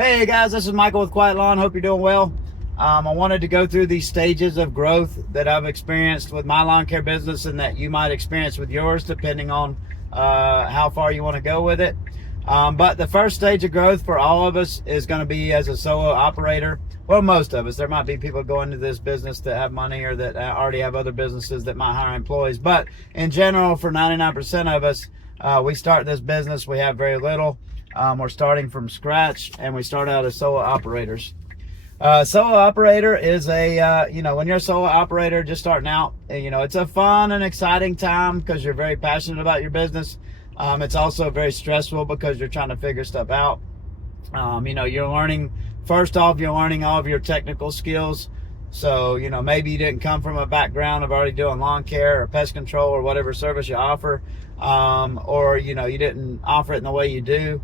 Hey guys, this is Michael with Quiet Lawn. Hope you're doing well. I wanted to go through these stages of growth that I've experienced with my lawn care business and that you might experience with yours, depending on how far you want to go with it. But the first stage of growth for all of us is going to be as a solo operator. Well, most of us. There might be people going into this business that have money or that already have other businesses that might hire employees. But in general, for 99% of us, we start this business, we have very little. We're starting from scratch, and we start out as solo operators. Solo operator is when you're a solo operator just starting out, it's a fun and exciting time because you're very passionate about your business. It's also very stressful because you're trying to figure stuff out. You're learning, first off, you're learning all of your technical skills. So, maybe you didn't come from a background of already doing lawn care or pest control or whatever service you offer, or, you didn't offer it in the way you do.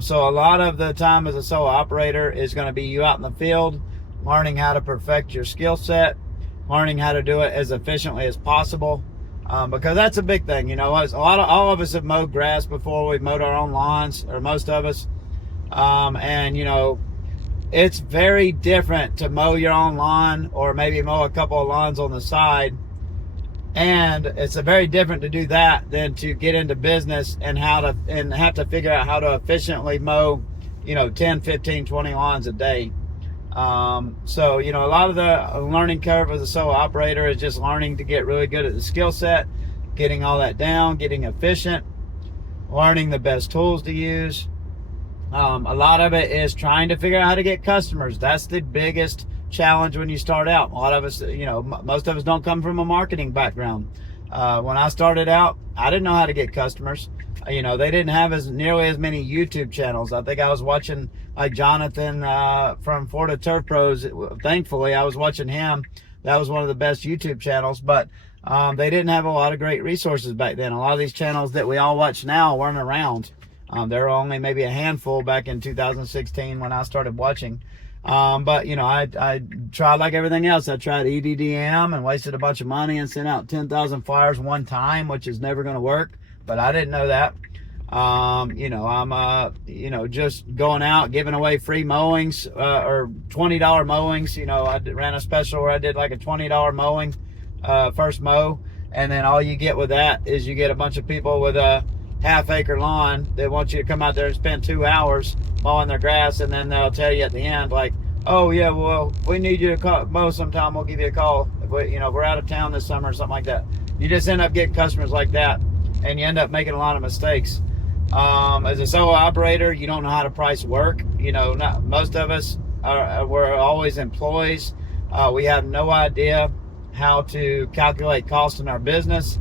So a lot of the time as a solo operator is going to be you out in the field, learning how to perfect your skill set, learning how to do it as efficiently as possible. Because that's a big thing. All of us have mowed grass before. We've mowed our own lawns, or most of us. It's very different to mow your own lawn or maybe mow a couple of lawns on the side. And it's very different to do that than to get into business and have to figure out how to efficiently mow, 10, 15, 20 lawns a day. So, a lot of the learning curve as a solo operator is just learning to get really good at the skill set, getting all that down, getting efficient, learning the best tools to use. A lot of it is trying to figure out how to get customers. That's the biggest challenge when you start out. A lot of us, most of us don't come from a marketing background. When I started out, I didn't know how to get customers. They didn't have nearly as many YouTube channels. I think I was watching like Jonathan from Florida Turf Pros. Thankfully, I was watching him. That was one of the best YouTube channels, but they didn't have a lot of great resources back then. A lot of these channels that we all watch now weren't around. There were only maybe a handful back in 2016 when I started watching. But I tried like everything else. I tried EDDM and wasted a bunch of money and sent out 10,000 flyers one time, which is never going to work. But I didn't know that. I'm just going out giving away free mowings or $20 mowings. I ran a special where I did like a $20 mowing, first mow, and then all you get with that is you get a bunch of people with a half-acre lawn. They want you to come out there and spend 2 hours mowing their grass, and then they'll tell you at the end, like, oh yeah, well, we need you to mow sometime. We'll give you a call if we're out of town this summer or something like that. You just end up getting customers like that, and you end up making a lot of mistakes. As a solo operator, you don't know how to price work. Most of us we're always employees. We have no idea how to calculate costs in our business.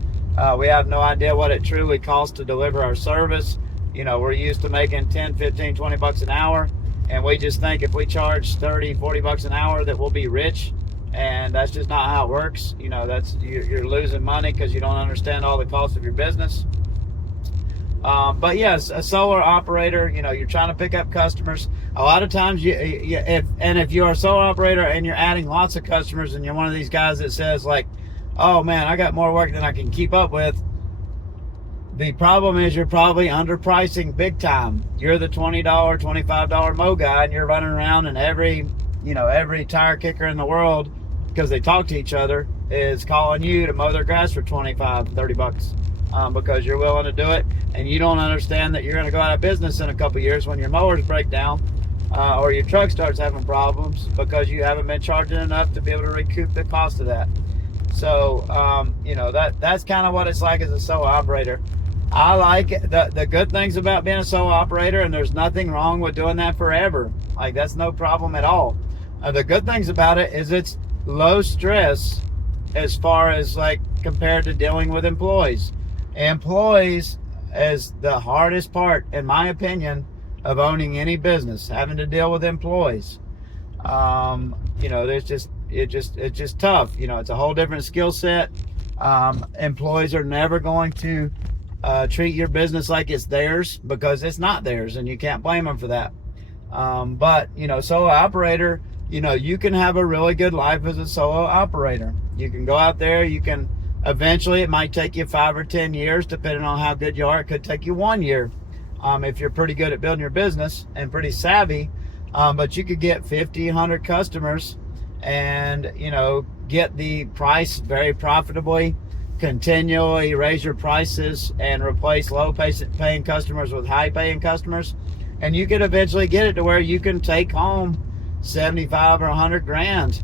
We have no idea what it truly costs to deliver our service. We're used to making 10, 15, 20 bucks an hour, and we just think if we charge 30, 40 bucks an hour that we'll be rich, and that's just not how it works. You're losing money because you don't understand all the costs of your business. But yes, a solo operator, you're trying to pick up customers. A lot of times if you're a solo operator and you're adding lots of customers and you're one of these guys that says like, oh man, I got more work than I can keep up with, the problem is you're probably underpricing big time. You're the $20, $25 mow guy, and you're running around, and every tire kicker in the world, because they talk to each other, is calling you to mow their grass for 25, 30 bucks because you're willing to do it, and you don't understand that you're going to go out of business in a couple years when your mowers break down or your truck starts having problems because you haven't been charging enough to be able to recoup the cost of that. So, that's kind of what it's like as a solo operator. I like the good things about being a solo operator, and there's nothing wrong with doing that forever. Like, that's no problem at all. The good things about it is it's low stress as far as like compared to dealing with employees. Employees is the hardest part, in my opinion, of owning any business, having to deal with employees. It's just tough. It's a whole different skill set. Employees are never going to treat your business like it's theirs because it's not theirs, and you can't blame them for that. But solo operator, you can have a really good life as a solo operator. You can go out there, eventually it might take you 5 or 10 years, depending on how good you are. It could take you 1 year if you're pretty good at building your business and pretty savvy. But you could get 50, 100 customers and, get the price very profitably, continually raise your prices and replace low paying customers with high paying customers. And you could eventually get it to where you can take home 75 or 100 grand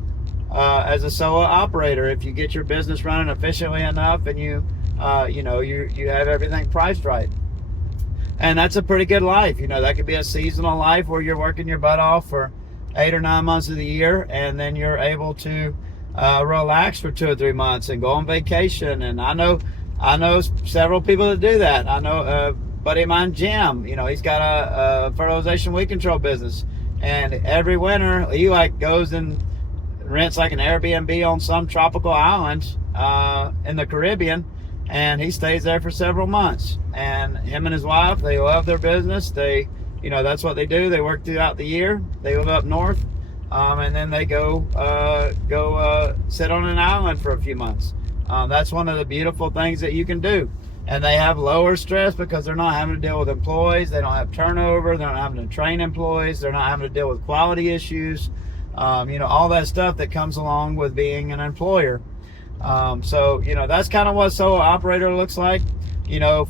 as a solo operator if you get your business running efficiently enough and you have everything priced right. And that's a pretty good life. That could be a seasonal life where you're working your butt off for 8 or 9 months of the year, and then you're able to relax for 2 or 3 months and go on vacation. And I know several people that do that. I know a buddy of mine, Jim. He's got a fertilization weed control business, and every winter he goes and rents an Airbnb on some tropical island in the Caribbean, and he stays there for several months. And him and his wife, they love their business. They, that's what they do. They work throughout the year. They live up north, and then they go sit on an island for a few months. That's one of the beautiful things that you can do. And they have lower stress because they're not having to deal with employees. They don't have turnover. They're not having to train employees. They're not having to deal with quality issues. All that stuff that comes along with being an employer. So that's kind of what solo operator looks like.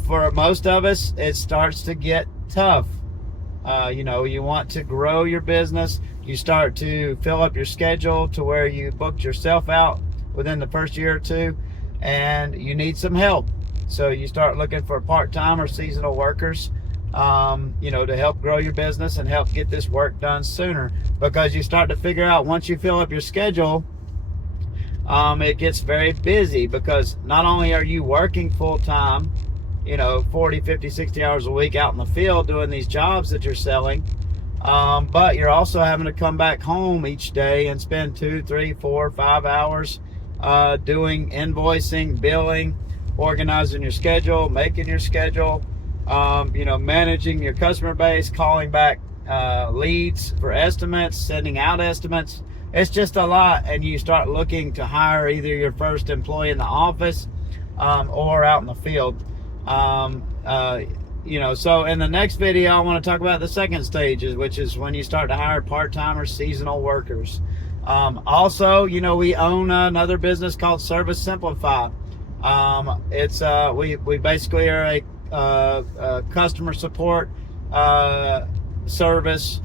For most of us, it starts to get tough. You want to grow your business. You start to fill up your schedule to where you booked yourself out within the first year or two, and you need some help. So you start looking for part-time or seasonal workers, to help grow your business and help get this work done sooner, because you start to figure out once you fill up your schedule, it gets very busy, because not only are you working full-time, 40, 50, 60 hours a week out in the field doing these jobs that you're selling, but you're also having to come back home each day and spend 2, 3, 4, 5 hours doing invoicing, billing, organizing your schedule, making your schedule, managing your customer base, calling back leads for estimates, sending out estimates. It's just a lot, and you start looking to hire either your first employee in the office or out in the field. So in the next video, I want to talk about the second stages, which is when you start to hire part-time or seasonal workers. Also, we own another business called Service Simplify. It's we basically are a customer support service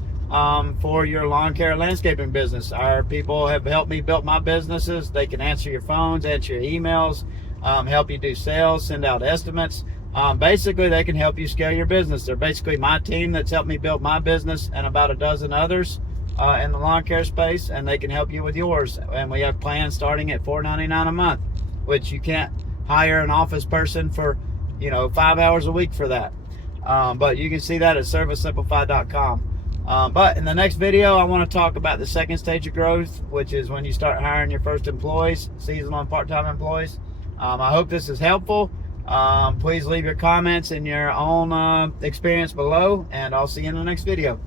for your lawn care landscaping business. Our people have helped me build my businesses. They can answer your phones, answer your emails, help you do sales, send out estimates. Basically, they can help you scale your business. They're basically my team that's helped me build my business and about a dozen others in the lawn care space, and they can help you with yours. And we have plans starting at $4.99 a month, which you can't hire an office person for 5 hours a week for that. But you can see that at servicesimplify.com. But in the next video, I want to talk about the second stage of growth, which is when you start hiring your first employees, seasonal and part-time employees. I hope this is helpful. Please leave your comments and your own experience below, and I'll see you in the next video.